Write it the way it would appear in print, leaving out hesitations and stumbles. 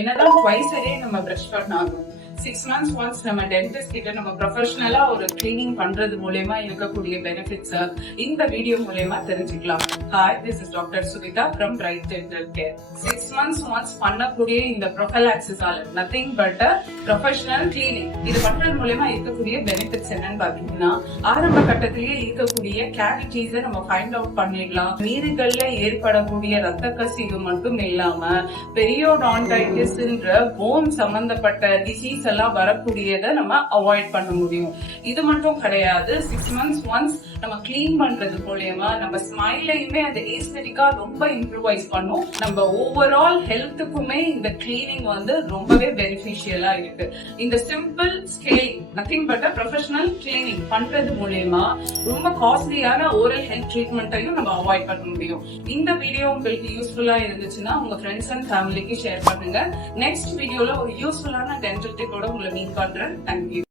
என்னதான் twice a day நம்ம brush பண்ணாலும் 6 months once நம்ம டென்டிஸ்ட் கிட்ட நம்ம ப்ரொஃபஷனலா ஒரு கிளீனிங் பண்றது மூலமா இருக்கக்கூடிய பெனிஃபிட்ஸ் இந்த வீடியோ மூலமா தெரிஞ்சுக்கலாம். Hi, this is doctor Suvitha from Bright Dental Care. 6 months once பண்ணக்கூடிய இந்த ப்ரொஃபலாக்சிஸால நத்திங் பட் ப்ரொஃபஷனல் கிளீனிங் இது பண்றது மூலமா இருக்கக்கூடிய பெனிஃபிட்ஸ் என்னன்னு பாத்தீங்கன்னா, ஆரம்ப கட்டத்திலேயே இருக்கக்கூடிய கேவிட்டிஸை நம்ம ஃபைண்ட் அவுட் பண்ணிடலாம். நீர்கள்ல ஏற்படக்கூடிய ரத்த கசிவு மட்டும் இல்லாம பெரியோடான்டைட்டிஸ்ன்ற போன் சம்பந்தப்பட்ட டிசீஸ் எல்லாம் வரக்கூடியதை நம்ம அவாய்ட் பண்ண முடியும். இது மட்டும் கிடையாது, 6 months once நம்ம கிளீன் பண்றது மூலமா நம்ம ஸ்மைலையுமே அந்த ஏஸ்தெட்டிக்கா ரொம்ப இம்ப்ரூவைஸ் பண்ணும். நம்ம ஓவரால் ஹெல்த்துக்குமே இந்த கிளீனிங் ரொம்பவே பெனிஃபிஷியலா இருக்கு. இந்த simple scaling nothing but professional cleaning பண்றது மூலமா ரொம்ப காஸ்ட்லியான ஓரல் ஹெல்த் ட்ரீட்மெண்ட்டையும் நம்ம அவாய்ட் பண்ண முடியும். இந்த வீடியோ உங்களுக்கு யூஸ்ஃபுல்லா இருந்துச்சுன்னா உங்க ஃப்ரெண்ட்ஸ் அண்ட் ஃபேமிலிக்கு ஷேர் பண்ணுங்க. நெக்ஸ்ட் வீடியோல ஒரு யூஸ்ஃபுல்லான டென்டல் டிப்போட உங்களை மீட் பண்றேன். தேங்க்யூ.